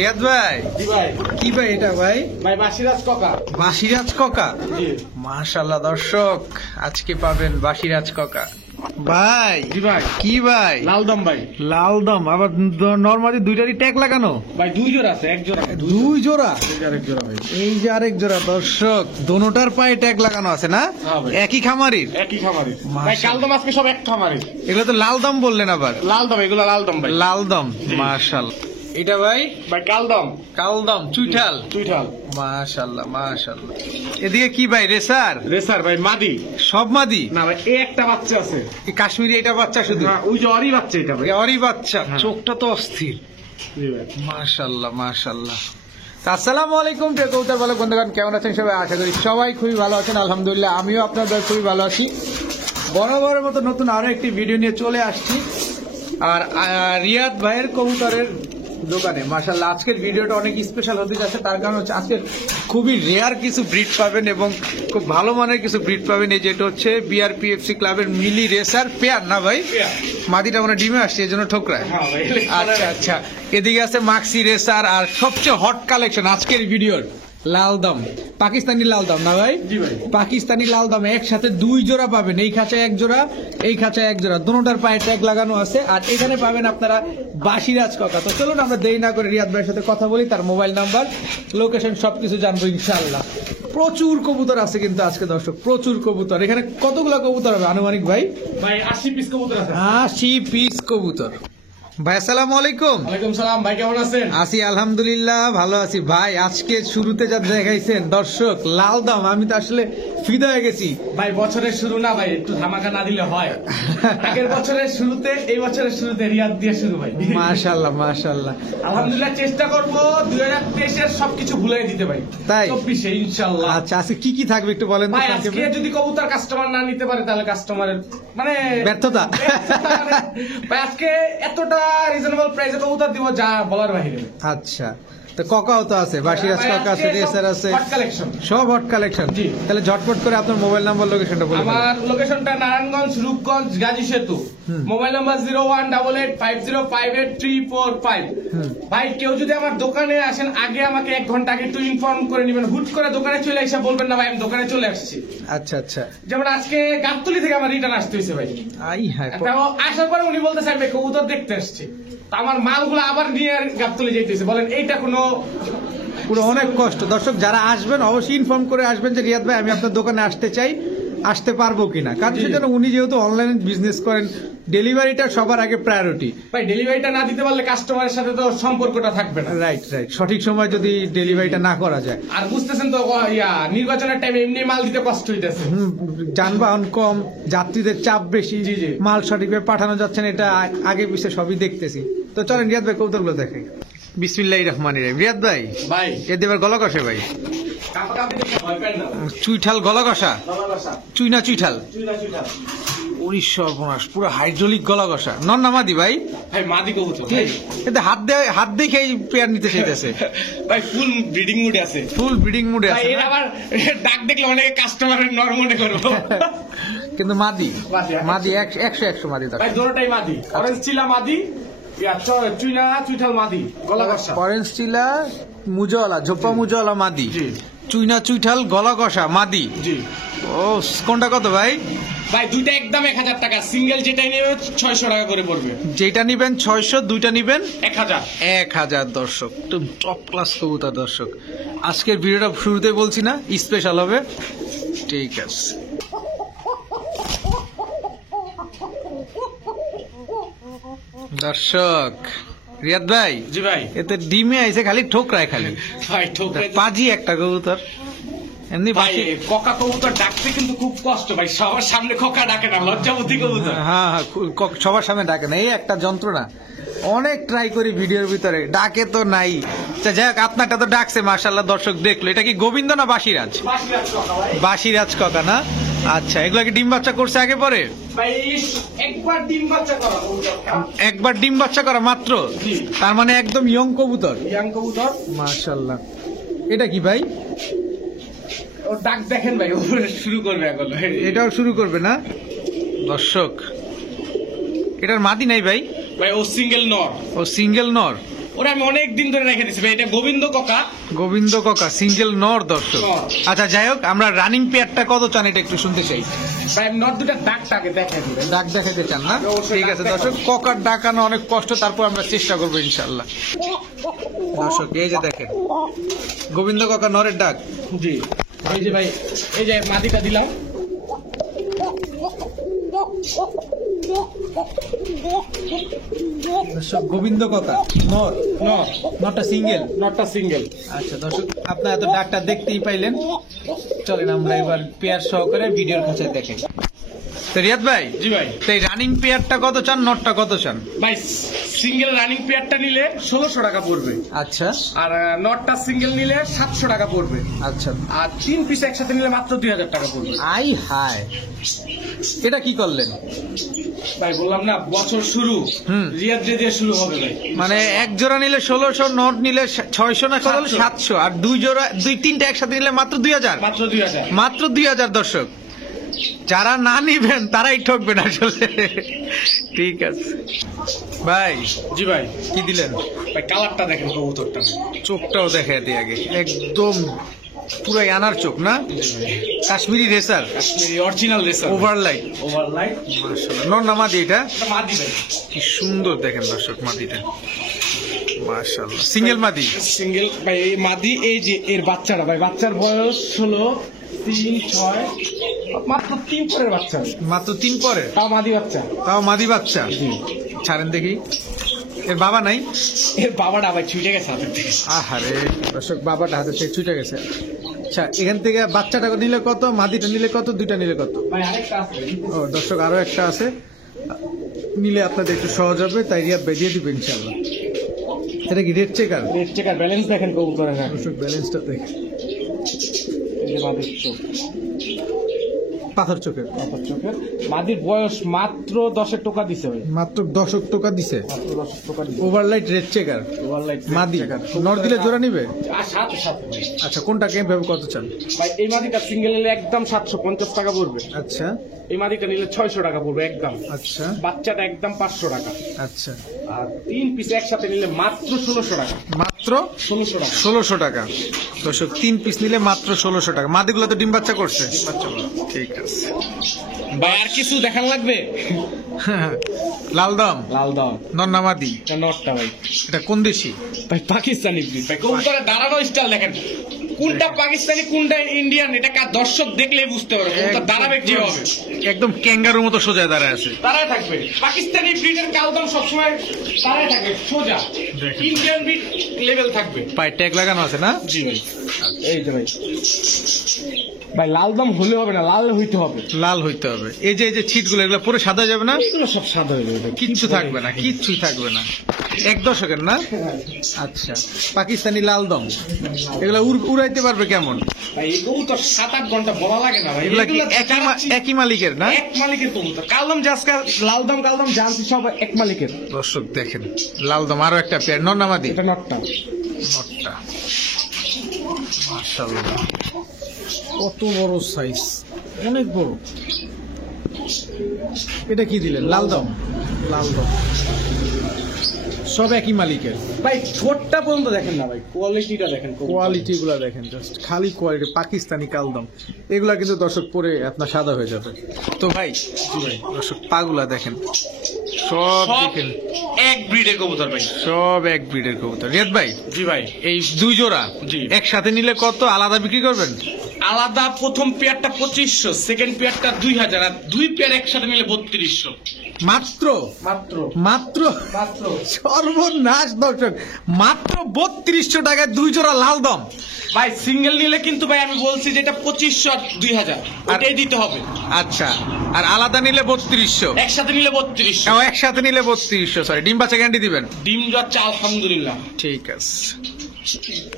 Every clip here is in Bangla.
রিয়াদ ভাই, কি ভাই এটা ভাই? বাসিরাজ ককা। বাসিরাজ ককা, মাশাআল্লাহ। দর্শক আজকে পাবেন বাসিরাজ ককা ভাই। কি ভাই? লালদম ভাই। লালদম আবার নরমালি দুইটারই ট্যাগ লাগানো ভাই, দুই জোড়া আছে, এক জোড়া। দুই জোড়া? আরেক জোড়া ভাই। এই যে আরেক জোড়া। দর্শক দোনোটার পায়ে ট্যাগ লাগানো আছে না? একই খামারির? একই খামারির ভাই। কালদম আজকে সব এক খামারির। এগুলো তো লালদম বললেন আবার? লালদম, এগুলো লালদম ভাই। লালদম, মাশাআল্লাহ। এটা ভাই? ভাই কালদম। কালদম চুইঠাল। চুইঠাল, মাশাআল্লাহ মাশাআল্লাহ। এদিকে কি ভাই? রেসার? রেসার ভাই, মাদি। সব মাদি? না ভাই, এই একটা বাচ্চা আছে। এই কাশ্মীরি এটা বাচ্চা শুধু? না, ওই যে অরি বাচ্চা এটা ভাই। অরি বাচ্চা, চোখটা তো অস্থির। মাশাআল্লাহ মাশাআল্লাহ। আসসালামু আলাইকুম প্রিয় কবুতর পালক বন্ধুগণ, কেমন আছেন সবাই? আশা করি সবাই খুবই ভালো আছেন। আলহামদুলিল্লাহ আমিও আপনাদের খুবই ভালো আছি। বরাবরের মতো নতুন আরো একটি ভিডিও নিয়ে চলে আসছি আর রিয়াদ ভাইয়ের কবুতরের দোকানে। মাশাআল্লাহ আজকের ভিডিওটা অনেক স্পেশাল হতে যাচ্ছে, তার কারণ হচ্ছে আজকে খুবই রেয়ার কিছু ব্রিড পাবেন এবং খুব ভালো মানের কিছু ব্রিড পাবেন। এই যেটা হচ্ছে বিআরপিএফসি ক্লাবের মিলি রেসার পেয়ার না ভাই? মাদিটা মানে ডিমে আসছে এই জন্য ঠোকরায়। আচ্ছা আচ্ছা। এদিকে আছে মাক্সি রেসার আর সবচেয়ে হট কালেকশন আজকের ভিডিওর লালদম, পাকিস্তানি লালদম না ভাই? জি ভাই, পাকিস্তানি লালদম একসাথে দুই জোড়া পাবেন। এই খাঁচায় এক জোড়া, এই খাঁচায় এক জোড়া, দুটোটার পায়ে ট্যাগ লাগানো আছে। আর এখানে পাবেন আপনারা বাসিরাজ ককা। তো চলুন আমরা দেরি না করে রিয়াদ ভাইয়ের সাথে কথা বলি, তার মোবাইল নাম্বার, লোকেশন সবকিছু জানবো ইনশাআল্লাহ। প্রচুর কবুতর আছে কিন্তু আজকে দর্শক, প্রচুর কবুতর। এখানে কতগুলো কবুতর হবে আনুমানিক ভাই? ভাই 80 পিস কবুতর আছে। 80 পিস কবুতর। ভাই আসসালামু আলাইকুম। ওয়ালাইকুম সালাম ভাই, কেমন আছেন? আছি আলহামদুলিল্লাহ, ভালো আছি ভাই। আজকে শুরুতে যা দেখাইছেন দর্শক লালদম, আমি তো আসলে ফিদা হয়ে গেছি ভাই। বছরের শুরু না ভাই, একটু ধামাকা না দিলে হয়? আগের বছরের শুরুতে, এই বছরের শুরুতে রিয়াদ দিয়ে শুরু ভাই। মাশাআল্লাহ মাশাআল্লাহ। আলহামদুলিল্লাহ চেষ্টা করব 2023-এর সবকিছু ভুলে দিতে ভাই। তাই 24-এ ইনশাআল্লাহ। আচ্ছা আজকে কি কি থাকবে একটু বলেন ভাই। আজকে যদি কবুতর কাস্টমার না নিতে পারে তাহলে কাস্টমারের মানে ব্যর্থতা। ভাই আজকে এতটা রিজনেবল প্রাইসে কবুতর দিব যা বলার বাহিরে। আচ্ছা, তো ককাও তো আছে, বাসিরাজ ককা আছে, রেসার আছে, সব হট কালেকশন। তাহলে ঝটপট করে আপনার মোবাইল নাম্বার, লোকেশনটা বলুন। আমার লোকেশনটা নারায়ণগঞ্জ, রূপগঞ্জ, গাজী সেতু। Mobile number 0188505835। ভাই কেউ যদি আমার দোকানে আসেন, আগে আমাকে 1 ঘন্টা আগে একটু ইনফর্ম করে নেবেন। হুট করে দোকানে চলে এসে বলবেন না ভাই আমি দোকানে চলে আসছি। আচ্ছা আচ্ছা। যেমন আজকে গাবতলী থেকে আমার রিটার্ন আসতে হয়েছে ভাই। আসার পরে উনি বলতেছে আমি কবুতর দেখতে আসছি, আমার মালগুলো আবার নিয়ে গাবতলী যাইতেছে। বলেন এইটা কোনো পুরো অনেক কষ্ট। দর্শক যারা আসবেন অবশ্যই ইনফর্ম করে আসবেন যে রিয়াদ ভাই আমি আপনার দোকানে আসতে চাই, আসতে পারবো কিনা। কারণ সেজন্য উনি যেহেতু অনলাইন বিজনেস করেন, ডেলিভারিটা সবার আগে প্রায়োরিটি। ভাই ডেলিভারিটা না দিতে পারলে কাস্টমারের সাথে তো সম্পর্কটা থাকবে না। রাইট রাইট, সঠিক সময় যদি ডেলিভারিটা না করা যায়। আর বুঝতেছেন তো নির্বাচনের টাইমে এমনি মাল দিতে কষ্ট হইতেছে। যানবাহন কম, যাত্রীদের চাপ বেশি, মাল সঠিকভাবে পাঠানো যাচ্ছে না, এটা আগে পিছিয়ে সবই দেখতেছি। তো চলেন রিয়াদ ভাই কবুতরগুলো দেখে। বিসমিল্লাহির রহমানির রহিম। রিয়াদ ভাই ভাই এর দেবার গলা কষে ভাই, চুইঠাল গলা কষা, চুইনা চুইঠাল, পুরো হাইড্রোলিক গলা কষা। নন না মাদি ভাই? ভাই মাদি কবুতর। এতে হাত দেখে পেয়ার নিতে চাইতেছে ভাই। ফুল ব্রিডিং মুডে আছে, ফুল ব্রিডিং মুডে আছে। আবার ডাক দেখলে অনেকে কাস্টমারের নরমনে করবো। কিন্তু মাদি, মাদি 100 মাদি ভাই। দুটোটাই মাদি। অরেঞ্জ চিলা মাদি, চুইনা চুইঠাল মাদি, গলা কষা। অরেঞ্জ চিলা মুজওয়ালা, ঝোপা মুজওয়ালা মাদি, চুইনা চুইঠাল গলা কষা মাদি। জি। ও কোনটা কত ভাই? ভাই দুইটা একদম 1000 টাকা, সিঙ্গেল যেটাই নেবে 600 টাকা করে পড়বে। যেটা নিবেন 600, দুইটা নিবেন 1000। দর্শক একদম টপ ক্লাস কবুতর। দর্শক আজকের ভিডিওটা শুরুতে বলছি না স্পেশাল হবে, ঠিক আছে। দর্শক রিয়াদ ভাই। জি ভাই। এতে ডিমে আইছে খালি ঠোকরায়, খালি ভাই ঠোকরায়। পাজি একটা কবুতর এমনি। ভাই কোকা কবুতর ডাকতে কিন্তু খুব কষ্ট ভাই, সবার সামনে কোকা ডাকে না, লজ্জাবতী কবুতর। হ্যাঁ হ্যাঁ, সবার সামনে ডাকে না, এই একটা যন্ত্রণা। অনেক ট্রাই করি ভিডিওর ভিতরে, ডাকে তো নাই। যাই হোক আপনারটা তো ডাকছে মাশাআল্লাহ, দর্শক দেখলো। এটা কি গোবিন্দ না বাসিরাজ? বাসিরাজ ককা না? আচ্ছা, এগুলা কি ডিম বাচ্চা করছে আগে পরে? একবার ডিম বাচ্চা করা মাত্র, তার মানে একদম ইয়ং কবুতর। মাশাআল্লাহ। এটা কি ভাই? ও ডাক দেখেন ভাই, ও শুরু করবে এখন। এটাও শুরু করবে না দর্শক? এটার মাদি নাই ভাই? ভাই ও সিঙ্গেল নর। ও সিঙ্গেল নর। ওরা আমি অনেক দিন ধরে রেখে দিচ্ছি ভাই। এটা গোবিন্দ কাকা। গোবিন্দ কাকা সিঙ্গেল নর দর্শক। নর। আচ্ছা যাই হোক, আমরা রানিং পেয়ারটা কত চান এটা একটু শুনতে চাই। ভাই আমি নট দুটা ডাকটাকে দেখাই দিবেন। ডাক দেখাতে চান না? অবশ্যই ঠিক আছে ডাক দর্শক, ককার ডাকানো অনেক কষ্ট, তারপর আমরা চেষ্টা করবো ইনশাল্লাহ। দর্শক এই যে দেখেন গোবিন্দ কাকা নরের ডাক। জি এই যে ভাই, এই যে মাটিটা দিলাম। দর্শক গোবিন্দ কাকা নর, নরটা সিঙ্গেল। নটটা সিঙ্গেল। আচ্ছা দর্শক, আপনারা এত ডাকটা দেখতেই পাইলেন, চলেন আমরা এবার পেয়ার সহকারে ভিডিওর কাছে দেখেন। তো রিয়াদ ভাই, জি ভাই, তো এই রানিং পেয়ারটা কত চান, নটটা কত চান? ভাই সিঙ্গেল রানিং পেয়ারটা নিলে 1600 টাকা পড়বে। আচ্ছা আর নটটা সিঙ্গেল নিলে 700 টাকা পড়বে। আচ্ছা, আর 3 পিস একসাথে নিলে মাত্র 2000 টাকা পড়বে। আই হাই, এটা কি করলেন ভাই বললাম না বছর শুরু, রিয়াদ দিয়ে শুরু হবে ভাই। মানে এক জোড়া নিলে 1600, নট নিলে 600 না কত হলো 700, আর দুই জোড়া দুই তিনটা একসাথে নিলে মাত্র 2000। মাত্র 2000। মাত্র 2000 দর্শক। যারা না নিবেন তারাই ঠকবেন আসলে। ঠিক আছে ভাই। জি ভাই, কি দিলেন ভাই কালারটা দেখেন কবুতরটা। চোখটাও দেখা দিই আগে, একদম পুরো আনার চোখ না, Kashmiri racer, Kashmiri original racer, ওভারলাইট। ওভারলাইট মাশাআল্লাহ, নর না মাদি এটা? এটা মাদি ভাই। কি সুন্দর দেখেন দর্শক মাদিটা, মাশাআল্লাহ সিঙ্গেল মাদি। সিঙ্গেল ভাই, এই মাদি, এই যে এর বাচ্চাটা ভাই, বাচ্চার বয়স হলো 3, 6, মাত্র 3 পরের বাচ্চা, মাত্র 3 পরে, তাও মাদি বাচ্চা। তাও মাদি বাচ্চা। ছাড়েন দেখি, এর বাবা নাই? এর বাবাটা ভাই ছুটে গেছে হাতের থেকে। আহারে দর্শক, বাবাটা হাতে থেকে ছুটে গেছে। আচ্ছা, এখান থেকে বাচ্চাটা নিলে কত, মাদিটা নিলে কত, দুইটা নিলে কত? ভাই আরেকটা আছে। ও দর্শক, আরো একটা আছে, নিলে আপনাদের একটু সহজ হবে, তাই রিয়াদ ভাই দিয়ে দিবে ইনশাল্লাহ। এটা কি red checker? Red checker, balance দেখেন কবুতরের। হ্যাঁ দর্শক ব্যালেন্সটা দেখেন, এই যে মাদির চোখ, পাথর চোখের। পাথর চোখের। মাদির বয়স মাত্র 10 টোকা দিছে ভাই, মাত্র 10 টাকা দিছে। মাত্র 10 টোকা দিছে। ওভারলাইট রেড চেকার ওভারলাইট মাদি, নর দিলে জোড়া নিবে? আর সাথে সাথে ভাই। আচ্ছা, কোনটা কেমন ভাবে কত চান? ভাই এই মাদিটা সিঙ্গেল নিলে একদম 750 টাকা পড়বে। আচ্ছা এই মাদিটা নিলে 600 টাকা পড়বে একদম। আচ্ছা বাচ্চাটা একদম 500 টাকা। আচ্ছা, আর 3 পিস একসাথে নিলে মাত্র 1600 টাকা। মাত্র 1600 টাকা। 1600 টাকা দর্শক, 3 পিস নিলে মাত্র 1600 টাকা। মাদিগুলো তো ডিম বাচ্চা করছে। ঠিক আছে ভাই, আর কিছু দেখান লাগবে? লাল দম, লাল দাও নর না মাদি? নটটা ভাই, এটা কোন দেশি? ভাই পাকিস্তানি ব্রিড ভাই। কবুতরের দাঁড়ানো স্টাইল দেখেন, কোনটা পাকিস্তানি কোনটা ইন্ডিয়ান, এটা কার দর্শক দেখলেই বুঝতে পারবে কবুতর দাঁড়াবে কিভাবে। একদম ক্যাঙ্গারুর মতো সোজা দাঁড়ায় আছে। দাঁড়ায় থাকবে। পাকিস্তানি ব্রিডের কালদম সবসময় দাঁড়ায় থাকবে সোজা, দেখেন। ইন্ডিয়ান ব্রিড লেভেল থাকবে। পায়ে ট্যাগ লাগানো আছে না? জি ভাই, এই যে ভাই, ভাই লাল দম হলে হবে না, লাল হইতে হবে। লাল হইতে হবে। এই যে ছিটগুলো, এগুলো পুরো সাদা যাবে না? এগুলো সব সাদা হয়ে যাবে, কিচ্ছু থাকবে না, কিচ্ছুই থাকবে না। 1 দশকের না? আচ্ছা, পাকিস্তানি লাল দম, এগুলো উড়াইতে পারবে কেমন? ভাই এই কবুতর 7-8 ঘন্টা বলা লাগে না ভাই। এগুলা কি এগুলো একই মালিকের না? এক মালিকের কবুতর। কালদম জাসকা, লালদম কালদম জানছি সব এক মালিকের। দর্শক দেখেন, লাল দম আরো একটা পেয়ার, নর না মাদি? এটা নটটা। নটটা মাশাআল্লাহ, কত বড় সাইজ, অনেক বড়। এটা কি দিলেন? লাল দম, লাল দম সব একই মালিকের। ভাই ঠোঁটটা পর্যন্ত দেখেন না ভাই, কোয়ালিটিটা দেখেন, কোয়ালিটি গুলা দেখেন, জাস্ট খালি কোয়ালিটি। পাকিস্তানি কালদম, এগুলা কিন্তু দর্শক পরে আপনার সাদা হয়ে যাবে। তো ভাই দর্শক পাগুলা দেখেন, সব দেখেন এক ব্রিডের কবুতর ভাই, সব এক ব্রিডের কবুতর। রিয়াদ ভাই, জি ভাই, এই 2 জোড়া জি একসাথে নিলে কত, আলাদা বিক্রি করবেন? আলাদা প্রথম পেয়ারটা 2500, সেকেন্ড পেয়ারটা 2000, আর 2 পেয়ার একসাথে নিলে 3200 মাত্র। মাত্র মাত্র মাত্র সর্বনাশ দর্শক, মাত্র 3200 টাকায় 2 জোড়া লাল দম। ভাই সিঙ্গেল নিলে কিন্তু ভাই আমি বলছি যেটা 2500 আর 2000 ওটাই দিতে হবে। আচ্ছা, আর আলাদা নিলে 3200, একসাথে নিলে 3200। একসাথে নিলে 3200। সরি, ডিম বাচ্চা গ্যারান্টি দিবেন? ডিম যাচ্ছে আলহামদুলিল্লাহ। ঠিক আছে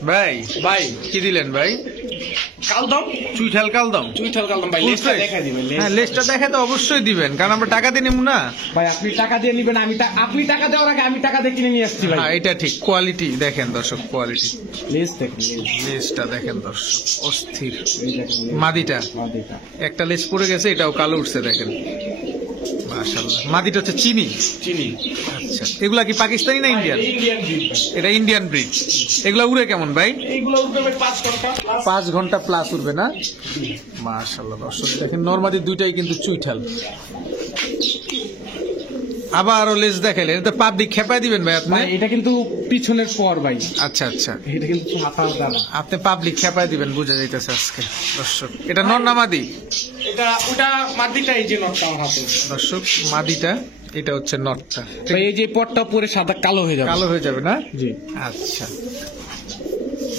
ভাই। ভাই কি দিলেন ভাই? কালদম, চুইঠাল কালদম, চুইঠাল কালদম ভাই, Full লেজটা size? দেখাই দিবেন। হ্যাঁ, লেজটা দেখে তো অবশ্যই দিবেন, কারণ আমরা টাকা দিয়ে নিব না ভাই আপনি টাকা দিয়ে নিবেন, আপনি টাকা দেওয়ার আগে আমি টাকা দিয়ে কিনে নিয়ে আসছি ভাই। হ্যাঁ, এটা ঠিক। কোয়ালিটি দেখেন দর্শক, কোয়ালিটি। লেজ দেখেন, লেজটা দেখেন দর্শক, অস্থির। এই দেখেন মাদিটা মাদিটা। একটা লেজ পড়ে গেছে, এটাও কালো উঠছে দেখেন, মাশাআল্লাহ। মাদিটা হচ্ছে চিনি। চিনি। আচ্ছা, এগুলা কি পাকিস্তানি না ইন্ডিয়ান? Indian breed. এটা ইন্ডিয়ান ব্রিড। এগুলা উড়ে কেমন ভাই? এইগুলো উঠবে ভাই 5 ঘন্টা। 5 ঘন্টা প্লাস উড়বে না? মাশাআল্লাহ দর্শক দেখেন, নরমাদি দুইটাই কিন্তু চুইঠাল। আবার আরো লেজ দেখাইলেন, এটা পাবলিক খেপাই দিবেন ভাই আপনি? ভাই এটা কিন্তু পিছনের পর ভাই। আচ্ছা আচ্ছা, এটা কিন্তু হাতার দানা। আপনি পাবলিক খেপাই দিবেন বোঝা যাইতেছে আজকে দর্শক। এটা নর না মাদি? এটা ওটা মাদিটা, এই যে নটটা আমার হাতে। দর্শক মাদিটা, এটা হচ্ছে নটটা। ভাই এই যে পটটা পরে সাদা কালো হয়ে যাবে। কালো হয়ে যাবে না? জি। আচ্ছা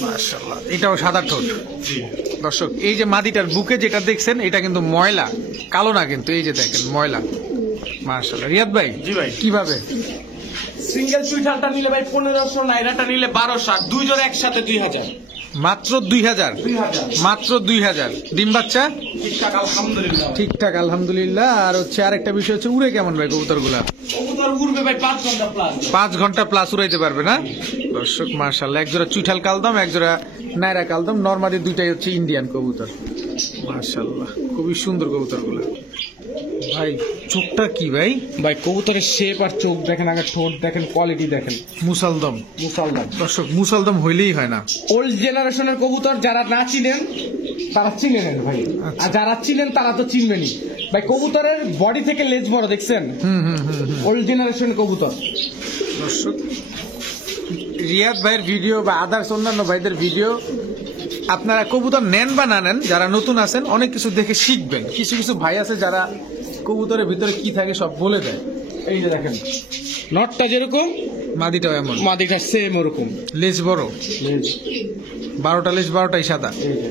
মাশাআল্লাহ, এটাও সাদা ঠোঁট। জি। দর্শক এই যে মাদিটার বুকে যেটা দেখছেন, এটা কিন্তু ময়লা, কালো না কিন্তু, এই যে দেখেন ময়লা। মাশাআল্লাহ। রিয়াদ ভাই, জি ভাই। কিভাবে? সিঙ্গেল চুইঠালটা নিলে ভাই 1500, নাইরাটা নিলে 1200, দুই জোড়া একসাথে 2000। মাত্র 2000? 2000 মাত্র 2000। ডিম বাচ্চা ঠিকঠাক আলহামদুলিল্লাহ। ঠিকঠাক আলহামদুলিল্লাহ। আর হচ্ছে আরেকটা বিষয় হচ্ছে, উড়ে কেমন ভাই কবুতরগুলা? কবুতর উড়বে ভাই 5 ঘন্টা প্লাস। 5 ঘন্টা প্লাস উড়াইতে পারবে না? দর্শক মাশাআল্লাহ, একজোড়া চুইঠাল কালদম, একজোড়া নাইরা কালদম, নরমাদি দুইটাই হচ্ছে ইন্ডিয়ান কবুতর। মাশাআল্লাহ, খুবই সুন্দর কবুতরগুলো। ভাই চোখটা কি ভাই? ভাই কবুতরের শেপ আর চোখ দেখেন, আগে ঠোঁট দেখেন, কোয়ালিটি দেখেন। মুসালদম। মুসালদার দর্শক মুসালদম হইলেই হয় না। ওল্ড জেনারেশনের কবুতর যারা না চিনেন তারা চিনে নেন ভাই, আর যারা চিনেন তারা তো চিনবেনই ভাই। কবুতরের বডি থেকে লেজ বড় দেখছেন? ওল্ড জেনারেশন কবুতর। দর্শক রিয়াদ ভাইয়ের ভিডিও বা আদার্স অন্যান্য ভাইদের ভিডিও আপনারা কবুতর নেন বা না নেন, যারা নতুন আছেন অনেক কিছু দেখে শিখবেন। কিছু কিছু ভাই আছে যারা কবুতরের ভিতরে কি থাকে সব বলে দেয়। এই যে দেখেন নটটা যেরকম, মাদিটাও এমন, মাদিটা সেম ওরকম। লেজ বড়, লেজ 12টা লেজ 12টাই সাদা। এই যে,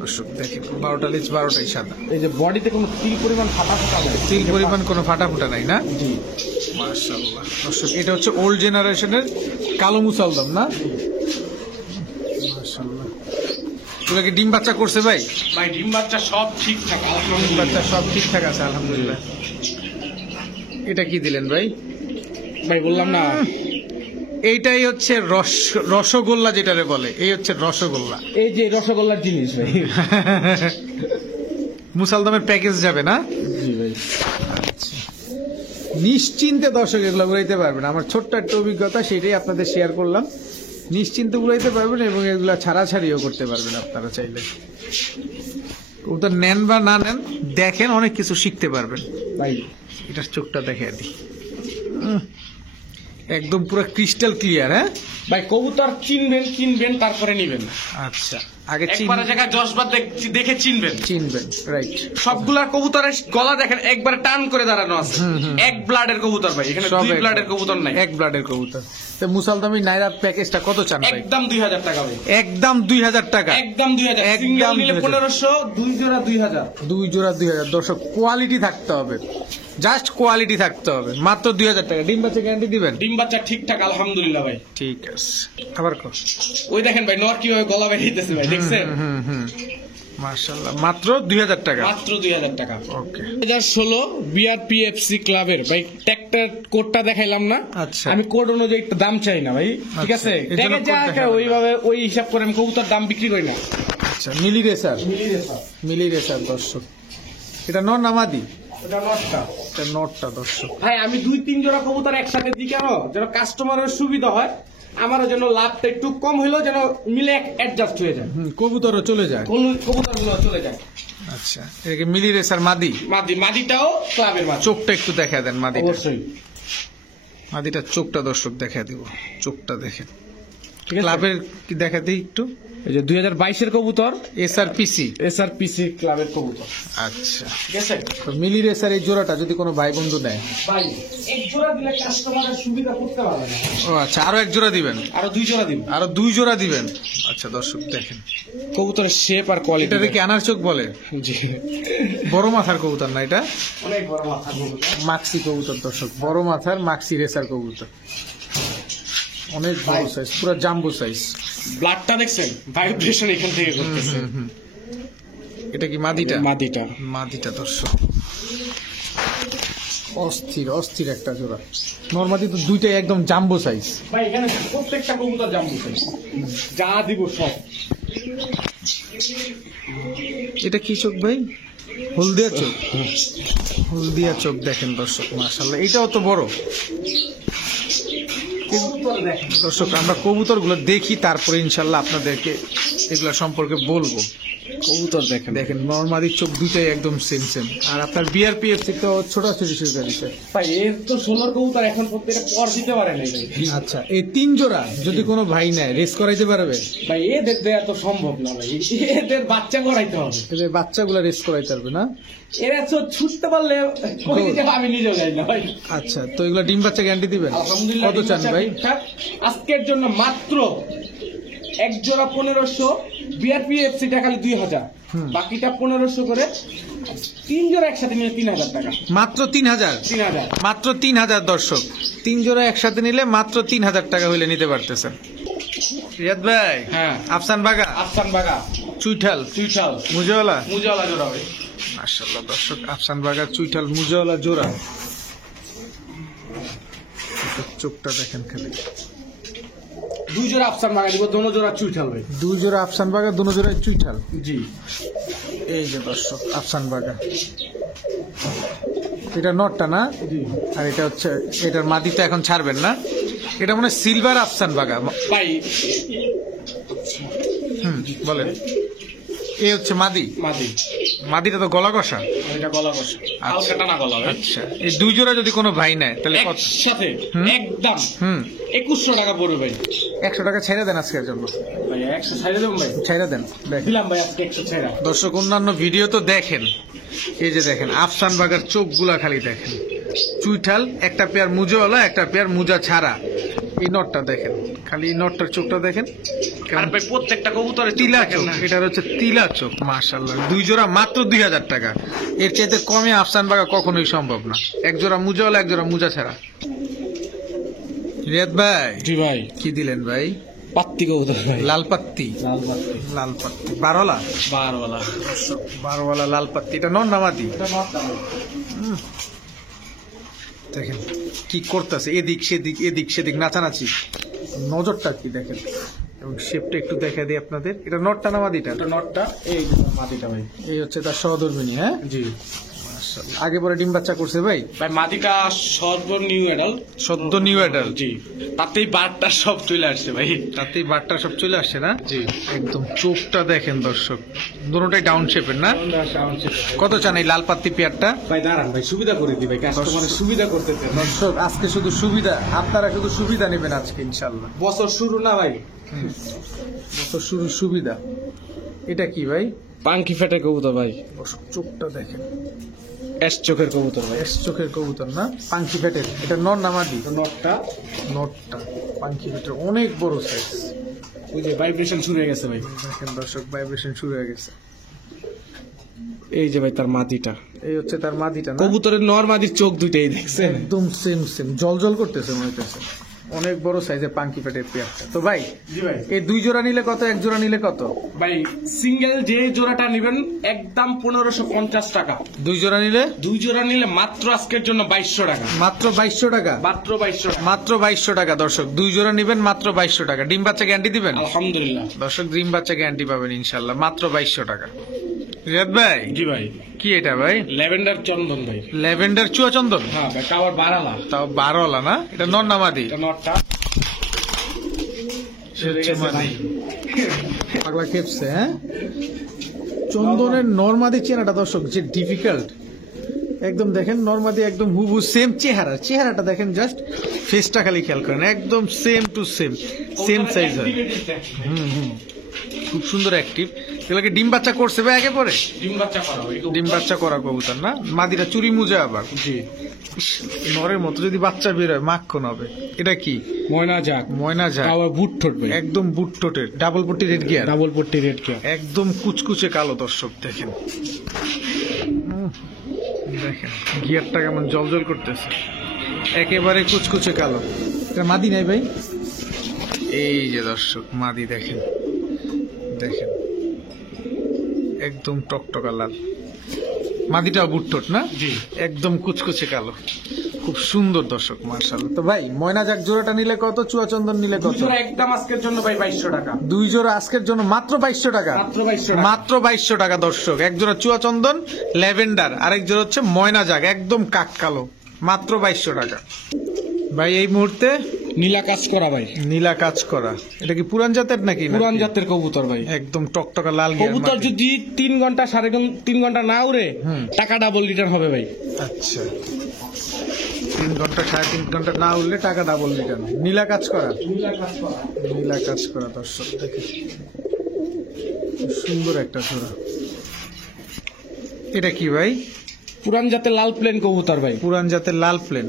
দর্শক দেখেন 12টা লেজ 12টাই সাদা। এই যে বডিতে কোনো তিল পরিমাণ ফাটা ফাটা নেই, তিল পরিমাণ কোনো ফাটা ফুটা নাই না? জি। মাশাআল্লাহ। দর্শক এটা হচ্ছে ওল্ড জেনারেশনের কালো মুসালদম না? মাশাআল্লাহ। তোরা কি ডিম বাচ্চা করছে ভাই? ভাই ডিম বাচ্চা সব ঠিকঠাক ডিম আলহামদুলিল্লাহ। বাচ্চা সব ঠিকঠাক আছে আলহামদুলিল্লাহ। এটা কি দিলেন ভাই? ভাই বললাম না, এইটাই হচ্ছে রসগোল্লা যেটারে বলে, এই হচ্ছে রসগোল্লা। এই যে রসগোল্লার জিনিস ভাই। মুসালদমের প্যাকেজ যাবে না? জি ভাই। নিশ্চিন্তে দর্শক এগুলো উড়াইতে পারবেন। আমার ছোট্ট একটা অভিজ্ঞতা, সেটাই আপনাদের শেয়ার করলাম। নিশ্চিন্তে উড়াইতে পারবেন এবং এগুলা ছাড়াছাড়িও করতে পারবেন আপনারা চাইলে। ওটা নেন বা না নেন, দেখেন অনেক কিছু শিখতে পারবেন। ভাই এটার চোখটা দেখে দিই, একদম পুরো ক্রিস্টাল ক্লিয়ার। হ্যাঁ ভাই কবুতর চিনবেন তারপরে নিবেন। আচ্ছা, আগে একবারে জায়গায় 10 বার দেখে চিনবেন। রাইট। সবগুলা কবুতরের গলা দেখেন একবারে টান করে দাঁড়ানো আছে। এক ব্লাডের কবুতর ভাই, এখানে দুই ব্লাডের কবুতর নাই, এক ব্লাডের কবুতর। তো মুসালদমি নাইরা প্যাকেজটা কত চান ভাই? একদম 2000 টাকা ভাই। একদম 2000 টাকা। একদম 2000। সিঙ্গেল নিলে 1500, দুই জোড়া 2000। দুই জোড়া 2000। দর্শক কোয়ালিটি থাকতে হবে, জাস্ট কোয়ালিটি থাকতে হবে। মাত্র 2000 টাকা। ডিম বাচ্চা গ্যারান্টি দিবেন? ডিম বাচ্চা ঠিকঠাক আলহামদুলিল্লাহ ভাই। ঠিক আছে। আবার কো, ওই দেখেন ভাই নর কিভাবে গলা বের হইতেছে ভাই, দেখছেন? মাশাআল্লাহ। মাত্র 2000 টাকা। মাত্র 2000 টাকা। ওকে। 2016 বিআরপিএফসি ক্লাবের ভাই ট্যাগটার কোডটা দেখাইলাম না? আচ্ছা। আমি কোড অনুযায়ী একটু দাম চাই না ভাই, ঠিক আছে? এর জন্য ট্যাগে যা code আছে দেখাবেন না। ওইভাবে ওই হিসাব করে আমি কবুতর দাম বিক্রি করি না। আচ্ছা, মিলি রেসার। মিলি রেসার দর্শক। এটা নর না মাদি? এটা নটটা। এটা নরটা দর্শক। ভাই আমি 2-3 জোড়া কবুতর একসাথে দিই কেন? যেন কাস্টমারের সুবিধা হয়, আমারও যেন লাভটা একটু কম হইলেও যেন মিলে অ্যাডজাস্ট হয়ে যায়, কবুতরও চলে যায়। কোন কবুতরগুলো চলে যায়। আচ্ছা, এটাকে মিলি রেসার মাদি। মাদিটাও ক্লাবের মাদি। চোখটা একটু দেখা দেন মাদিটা। অবশ্যই। মাদিটার চোখটা দর্শক দেখা দিব, চোখটা দেখেন। ঠিক আছে? ক্লাবের কি দেখা দিই একটু। এই যে 2022-এর কবুতর, এসআরপিসি। এসআরপিসি ক্লাবের কবুতর। আচ্ছা, ঠিক আছে? তো মিলি রেসার এই জোড়াটা যদি কোনো ভাই বন্ধু নেয়, ভাই এক জোড়া দিলে কাস্টমারের সুবিধা করতে পারবে না। ও আচ্ছা, আরো এক জোড়া দিবেন? আরো 2 জোড়া দিব। আরো 2 জোড়া দিবেন। আচ্ছা দর্শক দেখেন কবুতরের শেপ আর কোয়ালিটি। এটাকে কি আনার চোখ বলে? জি। বড় মাথার কবুতর না এটা? অনেক বড় মাথা কবুতর। মাক্সি কবুতর দর্শক, বড় মাথার মাক্সি রেসার কবুতর। অনেক বড় সাইজ, পুরো জাম্বো সাইজ। ব্লাডটা দেখছেন? ভাইব্রেশন এখান থেকে করতেছে। এটা কি মাদিটা? মাদিটা। মাদিটা দর্শক অস্থির অস্থির একটা জোড়া। নরমাদি তো দুইটাই একদম জাম্বো সাইজ। ভাই এখানে প্রত্যেকটা কবুতর জাম্বো সাইজ, যা দিব সব। এটা কি চোখ ভাই? হলদিয়া চোখ, হলদিয়া চোখ দেখেন দর্শক, মাশাআল্লাহ এটাও তো বড়। দর্শক আমরা কবুতর গুলো দেখি, তারপরে ইনশাল্লাহ আপনাদেরকে এগুলো সম্পর্কে বলবো। কবুতর দেখেন দেখেন নরমাদি চোখ দুইটাই একদম সেম সেম। আর আপনার বিআরপিএফসি তো ছোটাছুটি শুরু করে দিচ্ছে ভাই, এর তো 16 কবুতর এখন প্রত্যেকটা পর দিতে পারে না ভাই। আচ্ছা, এই 3 জোড়া যদি কোনো ভাই নেয় রেস করাইতে পারবে? ভাই এদের দেয়া তো সম্ভব না ভাই, এদের বাচ্চা করাইতে হবে। এদের বাচ্চাগুলো রেস করাইতে পারবে না? এরা তো ছুটতে পারলে কই দিতে আমি নিজেও যাই না ভাই। আচ্ছা, তো এগুলো ডিম বাচ্চা গ্যারান্টি দিবেন? আলহামদুলিল্লাহ। কত চান ভাই? আজকের জন্য মাত্র এক জোড়া 1500, বিআরপিএফসি টা খালি 2000, বাকিটা 1500 করে। 3 জোড়া একসাথে নিয়ে 3000 টাকা। মাত্র 3000? 3000 মাত্র 3000 দর্শক, 3 জোড়া একসাথে নিলে মাত্র 3000 টাকা হইলে নিতে পারতেছেন। রিয়াদ ভাই, হ্যাঁ, আফসান বাগা, আফসান বাগা, চুইঠাল চুইঠাল, মুজাওয়ালা, মুজাওয়ালা জোড়া ভাই। মাশাআল্লাহ দর্শক, আফসান বাগা চুইঠাল মুজাওয়ালা জোড়া। চোখটা দেখেন খালি। 2 জোড়া আফসান বাগা দিব, দোনো জোড়া চুইঠাল ভাই। 2 জোড়া আফসান বাগা, দুনো জোড়া চুইঠাল। জি, এই যে দর্শক আফসান বাগা, এটা নটটা না? জি আর এটা হচ্ছে, এটার মাদিটা এখন ছাড়বেন না? এটা মনে হয় সিলভার আফসান বাগা। ভাই। বলেন। এই হচ্ছে মাদি। মাদি, মাদিটা তো গলা কষা। এটা গলা কষা, হালকা টানা গলা ভাই। আচ্ছা, এই 2 জোড়া যদি কোনো ভাই নেয় তাহলে কত? একসাথে একদম 2100 টাকা পড়বে ভাই। 100 টাকা ছেড়ে দেন আজকের জন্য ভাই 100 ছাইড়ে দেব ভাই। ছেড়ে দেন। দেখেন দিলাম ভাই আজকে 100 ছাইড়া। দর্শক, অন্যান্য ভিডিও তো দেখেন, এই যে দেখেন আফসান বাগার চোখগুলা খালি দেখেন। চুইঠাল, একটা পেয়ার মুজাওয়ালা, একটা পেয়ার মুজা ছাড়া। এই নটটা দেখেন, খালি এই নটটার চোখটা দেখেন। আর ভাই প্রত্যেকটা কবুতরের তিলা চোখ, এটার হচ্ছে তিলা চোখ। মাশাআল্লাহ, 2 জোড়া মাত্র 2000 টাকা। এর চাইতে কমে আফসান বাগা কখনোই সম্ভব না। 1 জোড়া মুজাওয়ালা, 1 জোড়া মুজা ছাড়া। রিয়াদ ভাই, জি ভাই, কি দিলেন ভাই? পাত্তি কবুতর ভাই। লাল পাত্তি, লাল পাত্তি, লাল পাত্তি বারোলা, 12 বারোওয়ালা লাল পাত্তি। এটা নন নামাদি। এটা নটটা ভাই। দেখেন কি করতেছে, এদিক সেদিক, এদিক সেদিক নাচানাচি। নজরটা কি দেখেন, এবং শেপটা একটু দেখা দিই আপনাদের। এটা নটটা নামাদিটা? এটা নটটা, এই যে মাদিটা ভাই। এই হচ্ছে তার সহধর্মিনী। হ্যাঁ, জি মাশাআল্লাহ। আগে পরে ডিম বাচ্চা করছে ভাই? ভাই মাদিটা সর্বনিউ অ্যাডাল্ট, সদ্য নিউ অ্যাডাল্ট। জি, তাতেই বারটা সব চলে আসছে ভাই। তাতেই বারটা সব চলে আসছে না? জি, একদম চোখটা দেখেন দর্শক, দুটোটাই ডাউন শেপের না? কত চান এই লাল পাত্তি পেয়ারটা? ভাই দাঁড়ান ভাই, সুবিধা করে দিই ভাই, কাস্টমারের সুবিধা করতে চাই। দর্শক আজকে শুধু সুবিধা, আপনারা শুধু সুবিধা নেবেন আজকে ইনশাল্লাহ। বছর শুরু না ভাই, বছর শুরু সুবিধা। এটা কি ভাই? পাঙ্কি ফেটে কবুতর ভাই। দর্শক চোখটা দেখেন, এস চোখের কবুতর ভাই। এস চোখের কবুতর না? পাঙ্কি ফেটের। এটা নর নামাদি? নটটা, নটটা পাঙ্কি ফেটের, অনেক বড় সাইজ। ওই যে ভাইব্রেশন শুরু হয়ে গেছে ভাই। দেখেন দর্শক, ভাইব্রেশন শুরু হয়ে গেছে। এই যে ভাই তার মাদিটা, এই হচ্ছে তার মাদিটা না? কবুতরের নর মাদির চোখ দুইটাই দেখছেন, একদম সেম সেম, জল জল করতেছে মনে হইতেছে। অনেক বড় সাইজের পাঙ্কি ফেটের পেয়ারটা। তো ভাই, জি ভাই, এই 2 জোড়া নিলে কত, 1 জোড়া নিলে কত? ভাই সিঙ্গেল যে জোড়াটা নেবেন একদম 1550 টাকা। 2 জোড়া নিলে? 2 জোড়া নিলে মাত্র আজকের জন্য 2200 টাকা। মাত্র 2200 টাকা? মাত্র 2200 টাকা। মাত্র 2200 টাকা দর্শক, 2 জোড়া নিবেন মাত্র 2200 টাকা। ডিম বাচ্চা গ্যারান্টি দিবেন? আলহামদুলিল্লাহ দর্শক, ডিম বাচ্চা গ্যারান্টি পাবেন ইনশাল্লাহ, মাত্র 2200 টাকা। রিয়াদ ভাই, জি ভাই, কি এটা ভাই? ল্যাভেন্ডার চন্দন ভাই। ল্যাভেন্ডার চুয়া চন্দন? হ্যাঁ ভাই, আবার বাড়ালা, তাও 12ওয়ালা না? এটা নর নামাদি? এটা নটটা পাগলা খেপছে। হ্যাঁ, চন্দনের নরমাদি চেনাটা দর্শক যে ডিফিকাল্ট। একদম দেখেন নরমাদি একদম হুবহু সেম চেহারা, চেহারাটা দেখেন, জাস্ট ফেসটা খালি খেয়াল করেন, একদম same to same, same size হয়। খুব সুন্দর অ্যাক্টিভ। এগুলোকে ডিম বাচ্চা করছে ভাই আগে পরে? ডিম বাচ্চা করা ভাই। ডিম বাচ্চা করা কবুতর না? মাদিরা চুরি মুজা আবার। জি, ইস, নরের মতো যদি বাচ্চা বের হয় মাখন হবে। এটা কি? ময়না যাক, ময়না যায়, আবার বুট ঠোঁট ভাই, একদম বুট টোটের, ডাবল পট্টি রেড গিয়ার, ডাবল পট্টি রেড গিয়ার, একদম কুচকুচে কালো দর্শক দেখেন। দেখেন গিয়ারটা কেমন জলজল করতেছে, একেবারে কুচকুচে কালো। এটা মাদি নাই ভাই? এই যে দর্শক মাদি দেখেন, দেখেন একদম টকটকা লাল। মাদিটাও বুটটোট না? জি, একদম কুচকুচে কালো। খুব সুন্দর দর্শক মাশাআল্লাহ। তো ভাই ময়না জাগ জোড়াটা নিলে কত, চুয়াচন্দন নিলে কত? জোড়া একদম আজকের জন্য ভাই 2200 টাকা। দুই জোড়া আজকের জন্য মাত্র 2200 টাকা। মাত্র 2200 টাকা। মাত্র 2200 টাকা দর্শক। এক জোড়া চুয়াচন্দন ল্যাভেন্ডার, আরেক জোড়া হচ্ছে ময়না জাগ একদম কাক কালো, মাত্র 2200 টাকা। ভাই এই মুহূর্তে নীলা কাজ করা ভাই, নীলা কাজ করা, এটা কি পুরান জাতের নাকি? পুরান জাতের কবুতর ভাই। একদম টকটকা লাল গিয়ার কবুতর মাটি। যদি 3 ঘন্টা 3.5 ঘন্টা না উড়ে টাকা ডাবল রিটার্ন হবে ভাই। আচ্ছা 3 ঘন্টা 3.5 ঘন্টা না উঠলে টাকা ডাবল রিটার্ন। নীলা কাজ করা, নীলা কাজ করা। নীলা কাজ করা দর্শক দেখে সুন্দর একটা জোড়া। এটা কি ভাই? পুরান জাতের লাল প্লেন কবুতর ভাই, পুরান জাতের লাল প্লেন,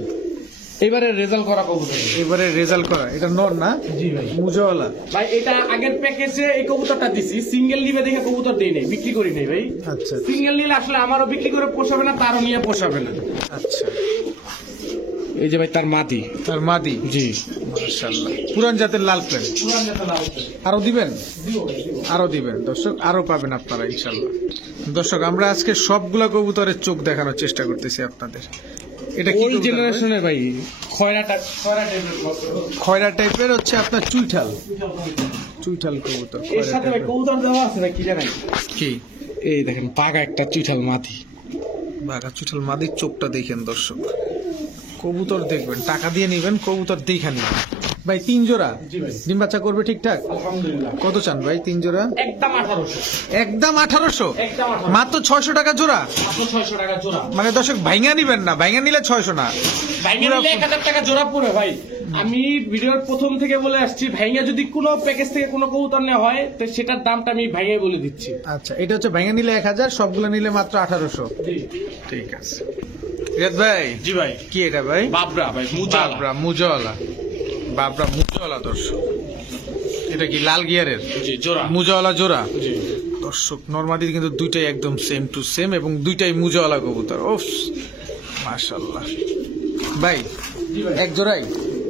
এবারে রেজাল্ট করা কবুতর। এবারে রেজাল্ট করা। এটা নর না? জি ভাই। মুজওয়ালা। ভাই এটা আগের প্যাকেজে এই কবুতরটা দিছি, সিঙ্গেল নিবে দেখে কবুতর দেই নাই, বিক্রি করি নাই ভাই। আচ্ছা সিঙ্গেল নিলে আসলে আমারও বিক্রি করে পোষাবে না, তারও নিয়ে পোষাবে না। আচ্ছা। এই যে ভাই তার মাটি। তার মাদি। জি মাশাআল্লাহ পুরান জাতের লাল প্লেন। পুরান জাতের লাল প্লেন। আরো দিবেন? দিও ভাই, দিও। আরো দিবেন দর্শক, আরো পাবেন আপনারা ইনশাল্লাহ। দর্শক আমরা আজকে সবগুলা কবুতরের চোখ দেখানোর চেষ্টা করতেছি আপনাদের। এটা কি ওল্ড কবুতর ভাই? জেনারেশনে ভাই খয়রা টাইপের কবুতর। খয়রা টাইপের হচ্ছে আপনার চুইঠাল, চুইঠাল কবুতর। এর খয়রা সাথে ভাই টাইপের। কবুতর দেওয়া আছে ভাই, কি জানেন? কি? এই দেখেন পাগা একটা চুইঠাল মাটি। বাঘা চুইঠাল মাদির চোখটা দেখেন দর্শক। কবুতর দেখবেন, টাকা দিয়ে নিবেন, কবুতর দেখা নিবেন। ভাই 3 জোড়া জি ভাই। ডিম বাচ্চা করবে ঠিকঠাক? আলহামদুলিল্লাহ। কত চান ভাই 3 জোড়া? একদম 1800। একদম 1800, একদম 1800। মাত্র 600 টাকা জোড়া। মাত্র 600 টাকা জোড়া। মানে দর্শক ভাইঙ্গা নিবেন না, ভাইঙ্গা নিলে 600 না। ভাইঙ্গা নিলে 1000 টাকা জোড়া পড়ে ভাই। আমি ভিডিওর প্রথম থেকে বলে আসছি, ভাইঙ্গা যদি কোনো প্যাকেজ থেকে কোনো কবুতর নেওয়া হয় তো সেটার দামটা আমি ভাইঙ্গাই বলে দিচ্ছি। আচ্ছা এটা হচ্ছে ভাইঙ্গা নিলে 1000, সবগুলো নিলে মাত্র 1800। জি ঠিক আছে রিয়াদ ভাই। জি ভাই। কি এটা ভাই? বাবরা ভাই, মুজালা। বাবরা মুজওয়ালা, বাবরা মুজওয়ালা দর্শক। এটা কি লাল গিয়ারের জি জোড়া। মুজওয়ালা জোড়া? জি দর্শক নরমাদির কিন্তু দুইটাই একদম সেম টু সেম এবং দুইটাই মুজওয়ালা কবুতর। ওফ মাশাআল্লাহ। ভাই জি ভাই। এক জোড়াই?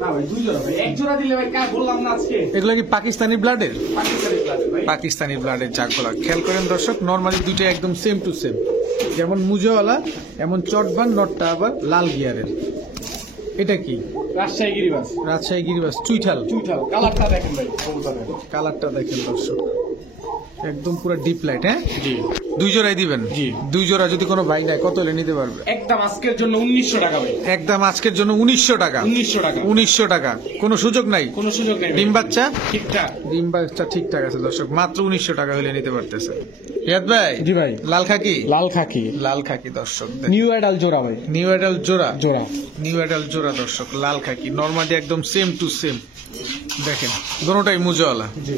না ভাই, 2 জোড়া ভাই। এক জোড়া দিলে ভাই কার বললাম না আজকে এগুলো কি পাকিস্তানি ব্লাডের? পাকিস্তানি ব্লাড ভাই। পাকিস্তানি ব্লাডের জাগগুলা খেয়াল করেন দর্শক, নরমালি দুইটাই একদম সেম টু সেম, যেমন মুজওয়ালা এমন চটবান, নটটা আবার লাল গিয়ারের। এটা কি? রাজশাহী গিরিবাস। রাজশাহী গিরিবাস চুইঠাল। চুইঠাল। কালারটা দেখেন ভাই কবুতরের। কালারটা দেখেন দর্শক, একদম পুরো ডিপ লাইট। হ্যাঁ জি 2 জোড়াই দিবেন? জি। 2 জোড়া যদি কোনো ভাই নেয় কত হলে নিতে পারবে? একদম আজকের জন্য 1900 টাকা ভাই। একদম আজকের জন্য 1900 টাকা। 1900 টাকা। 1900 টাকা, কোনো সুযোগ নাই? কোনো সুযোগ নেই ভাই। ডিম বাচ্চা? ঠিকঠাক। ডিম বাচ্চা ঠিকঠাক আছে দর্শক, মাত্র 1900 টাকা হলে নিতে পারতেছে। রিয়াদ ভাই। জি ভাই। লাল খাকি? লাল খাকি। লাল খাকি দর্শক, নিউ অ্যাডাল জোড়া ভাই। নিউ অ্যাডাল জোড়া? জোড়া। নিউ অ্যাডাল জোড়া দর্শক, লাল খাকি নরমালি একদম সেম টু সেম। দেখেন দুটোটাই মুজওয়ালা। জি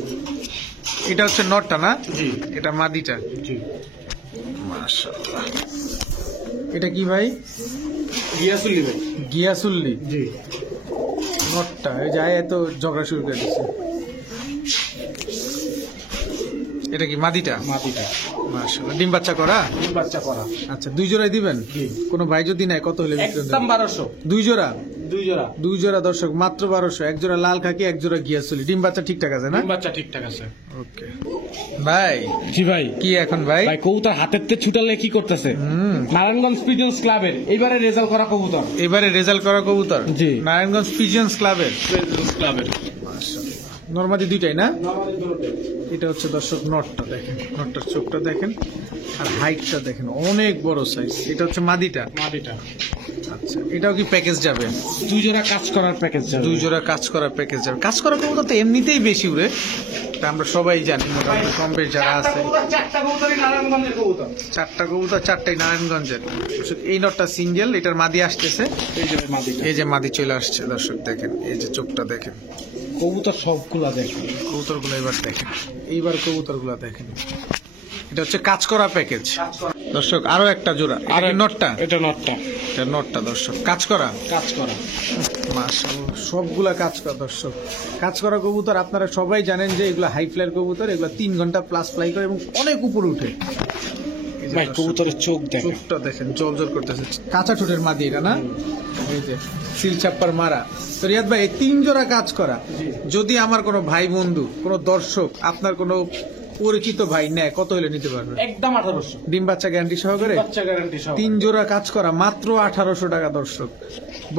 এটা হচ্ছে নটটা না? জি এটা মাদিটা। জি। মাশাআল্লাহ। এটা কি ভাই? গিয়াসুল্লি ভাই। গিয়াসুল্লি জি নটটা। এই যায় এত ঝগড়া শুরু করে দিচ্ছে। এটা কি মাদিটা? মাটিটা। মাশাআল্লাহ। ডিম বাচ্চা করা? ডিম বাচ্চা করা। আচ্ছা 2 জোড়াই দিবেন? জি। কোনো ভাই যদি নেয় কত হলে বিক্রি একদম করবেন? 1200। 2 জোড়া? 2 জোড়া। 2 জোড়া দর্শক মাত্র 1200। এক জোড়া লাল খাকি, এক জোড়া গিয়াসুলি। ডিম বাচ্চা ঠিকঠাক আছে না? ডিম বাচ্চা ঠিকঠাক আছে। ওকে ভাই। জি ভাই। কি এখন ভাই? ভাই কবুতর হাতের তে ছুটালে কি করতেছে? নারায়ণগঞ্জ পিজন্স ক্লাবের এইবারে রেজাল্ট করা কবুতর। এবারে রেজাল্ট করা কবুতর? জি। নারায়ণগঞ্জ পিজিয়ন্স ক্লাবের। পিজন্স ক্লাবের। নরমালি দুইটাই না? নরমালি দুটোতে। এটা হচ্ছে দর্শক নটটা দেখেন, নটটার চোখটা দেখেন আর হাইটটা দেখেন, অনেক বড় সাইজ। এটা হচ্ছে মাদিটা? মাটিটা। আচ্ছা এটাও কি প্যাকেজ যাবে? 2 জোড়া কাজ করার প্যাকেজ যাবে। 2 জোড়া কাজ করা প্যাকেজ যাবে। কাজ করা কবুতর তো এমনিতেই বেশি উড়ে, এটা আমরা সবাই জানি মোটামুটি কম বেশ যারা আছে। 4টা কবুতরই নারায়ণগঞ্জের কবুতর। 4টা কবুতর, 4টাই নারায়ণগঞ্জের। দর্শক এই নটটা সিঙ্গেল, এটার মাদি আসতেছে। এই যে মাটিটা। এই যে মাদি চলে আসছে দর্শক দেখেন, এই যে চোখটা দেখেন। কবুতর সবগুলা দেখেন। কবুতরগুলো এবার দেখেন, এইবার কবুতরগুলো দেখেন। এটা হচ্ছে কাজ করা প্যাকেজ দর্শক। আরো একটা জোড়া। আর নটটা? এটা নটটা। এটা নটটা দর্শক, কাজ করা। কাজ করা। মাশাআল্লাহ সবগুলা কাজ করা দর্শক। কাজ করা কবুতর আপনারা সবাই জানেন যে এগুলো হাই ফ্লাইয়ের কবুতর, এগুলো 3 ঘন্টা প্লাস ফ্লাই করে এবং অনেক উপরে উঠে। এই যে ভাই দর্শক, কবুতরের চোখ দেখেন। চোখটা দেখেন জল জল করতেছে। কাঁচা ঠোঁটের মাদি এটা না? এই যে সিল চাপ্পার মারা। তো রিয়াদ ভাই এই 3 জোড়া কাজ করা, যদি আমার কোনো ভাই বন্ধু, কোনো দর্শক আপনার কোনো পরিচিত ভাই নেয় কত হলে নিতে পারবে? একদম 1800 ডিম বাচ্চা গ্যারান্টি সহকারে বাচ্চা গ্যারান্টি সহ 3 জোড়া কাজ করা মাত্র 1800 টাকা। দর্শক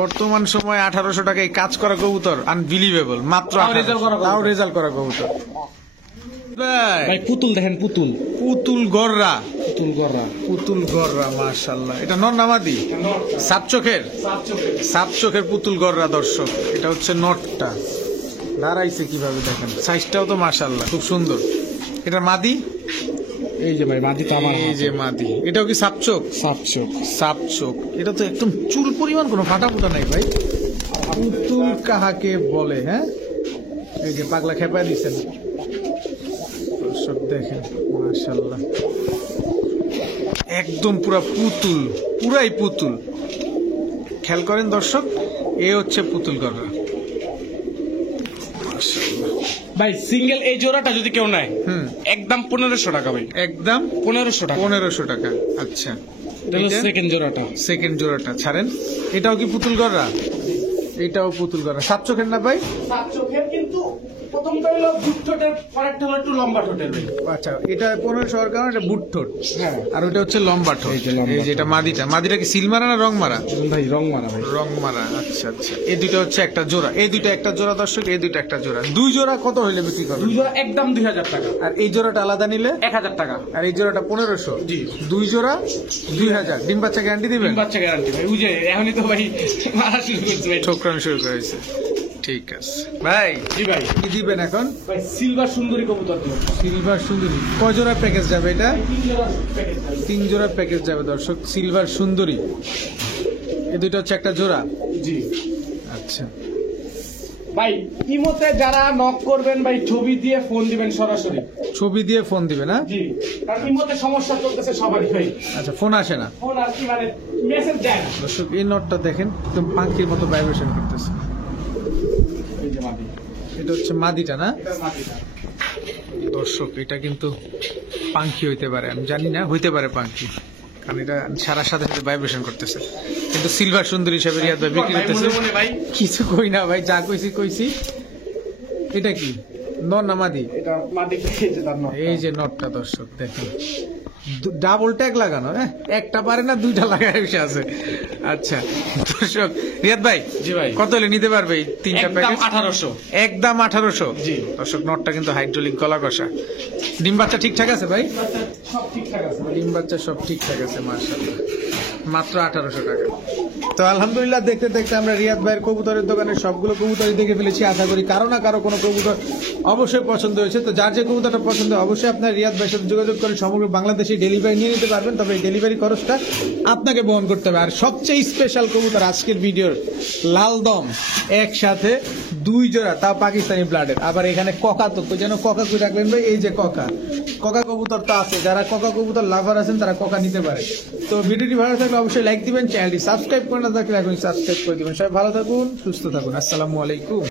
বর্তমান সময় 1800 টাকায় কাজ করা কবুতর আনবিলিভেবল, মাত্র তাও result করা কবুতর। তাও রেজাল্ট করা কবুতর। ভাই পুতুল দেখেন, পুতুল পুতুল গররা, পুতুল গররা পুতুল গররা মাশাআল্লাহ। এটা নর নামাদি সাত চোখের, সাত চোখের পুতুল গররা। দর্শক এটা হচ্ছে নটটা, দাঁড়াইছে কিভাবে দেখেন, সাইজটাও তো মাশাআল্লাহ খুব সুন্দর। এটা মাদি, এই যে ভাই মাদি তো আমার এই যে মাদি। এটাও কি সাপ চোখ? সাপচোক। সাপ চোখ। এটা তো একদম চুল পরিমাণ কোনো ফাটা ফুটা নাই ভাই। পুতুল কাহাকে বলে? হ্যাঁ, এই যে পাগলা খেপায় দিচ্ছেন। দর্শক দেখেন মাশাআল্লাহ, একদম পুরা পুতুল, পুরাই পুতুল। খেয়াল করেন দর্শক, এ হচ্ছে পুতুল গররা মাশাআল্লাহ। ভাই সিঙ্গেল এই জোড়াটা যদি কেউ নেয় হুম, একদম 1500 টাকা ভাই, একদম 1500 টাকা। 1500 টাকা। আচ্ছা, এটা হলো সেকেন্ড জোড়াটা। সেকেন্ড জোড়াটা ছাড়েন। এটাও কি পুতুল গররা? এটাও পুতুল গররা, সাত চোখের না ভাই? সাত চোখের, কিন্তু প্রথমটা হলো বুট ঠোঁটের, পরেরটা হলো একটু লম্বা ঠোঁটের ভাই। আচ্ছা, এটা 1500 টাকার কারণ এটা বুট ঠোঁট, হ্যাঁ আর ওটা হচ্ছে লম্বা ঠোঁট। এই যে লম্বা এই যে এটা মাদিটা। মাদিটা কি সিল মারা না রং মারা? ভাই রং মারা ভাই। রং মারা। আচ্ছা আচ্ছা, এই দুটো হচ্ছে একটা জোড়া, এই দুটো একটা জোড়া দর্শক, এই দুটো একটা জোড়া। দুই জোড়া কত হইলে বিক্রি করবে? দুই জোড়া একদম 2000 টাকা। আর এই জোড়াটা আলাদা নিলে 1000 টাকা। আর এই জোড়াটা 1500। জি। দুই জোড়া 2000। ডিম বাচ্চা গ্যারান্টি দিবেন? বাচ্চা গ্যারান্টি ভাই। বুঝে এখনই তো ভাই মারা শুরু করছে ভাই। ঠোকরানো শুরু করেছে। ঠিক আছে ভাই, জি ভাই। কি দিবেন এখন? ভাই সিলভার সুন্দরী কবুতর দিন। সিলভার সুন্দরী কয় জোড়া প্যাকেজ যাবে এটা? 3 জোড়া প্যাকেজ ভাই। 3 জোড়া প্যাকেজ যাবে দর্শক, সিলভার সুন্দরী। এই দুটো হচ্ছে একটা জোড়া। জি আচ্ছা, ভাই ইমোতে যারা নক করবেন ভাই ছবি দিয়ে ফোন দিবেন সরাসরি। ছবি দিয়ে ফোন দিবে না? জি, কারণ ইমোতে সমস্যা চলতেছে সবারই ভাই। আচ্ছা, ফোন আসে না ফোন আর কি মানে মেসেজ যায় না। দর্শক। এই নটটা দেখেন, একদম পাখির মতো ভাইব্রেশন করতেছে। এই যে মাটি, এটা হচ্ছে মাদিটা না এটা মাটিটা। দর্শক? এটা কিন্তু পাখি হইতে পারে, আমি জানি না, হইতে পারে পাখি, কারণ এটা সারার সাথে সাথে ভাইব্রেশন করতেছে। কিন্তু সিলভার সুন্দরী হিসেবে রিয়াদ ভাই বিক্রি ভাই করতেছে। মনে মনে ভাই কিছু কই না ভাই, যা কইছি কইছি। এটা কি নর না মাদি? এটা মাটি খেয়ে যে তার নক। এই যে নটটা দর্শক দেখেন, ডাবল ট্যাগ লাগানো, হ্যাঁ, একটা পারে না দুইটা লাগায় বসে আছে। আচ্ছা দর্শক, রিয়াদ ভাই জি ভাই। কত হলে নিতে পারবে এই তিনটা একদম প্যাকেজ? 1800। একদম 1800। জি। দর্শক নটটা কিন্তু হাইড্রোলিক গলা কষা। ডিম বাচ্চা ঠিকঠাক আছে ভাই? সব ঠিকঠাক আছে ভাই। ডিম বাচ্চা সব ঠিকঠাক আছে মাশাআল্লাহ, মাত্র 1800 টাকা। তো আলহামদুলিল্লাহ, দেখতে দেখতে আমরা রিয়াদ ভাইয়ের কবুতরের দোকানের সবগুলো কবুতরই দেখে ফেলেছি। আশা করি কারো না কারো কোনো কবুতর অবশ্যই পছন্দ হয়েছে। তো যার যে কবুতরটা পছন্দ অবশ্যই আপনার রিয়াদ ভাইয়ের সাথে যোগাযোগ করে সমগ্র বাংলাদেশে ডেলিভারি নিয়ে নিতে পারবেন। তবে এই ডেলিভারি খরচটা আপনাকে বহন করতে হবে। আর সবচেয়ে স্পেশাল কবুতর আজকের ভিডিওর লালদম একসাথে 2 জোড়া, তাও পাকিস্তানি ব্লাডের। আবার এখানে ককা, তো যেন ককা কই রাখবেন ভাই, এই যে ককা, ককা কবুতর তো আছে। যারা ককা কবুতর লাভার আছেন তারা ককা নিতে পারে। তো ভিডিওটি ভালো থাকলে অবশ্যই লাইক দিবেন, চ্যানেলটি সাবস্ক্রাইব করে না থাকলে এখন সাবস্ক্রাইব করে দিবেন। সবাই ভালো থাকুন, সুস্থ থাকুন, আসসালামু আলাইকুম।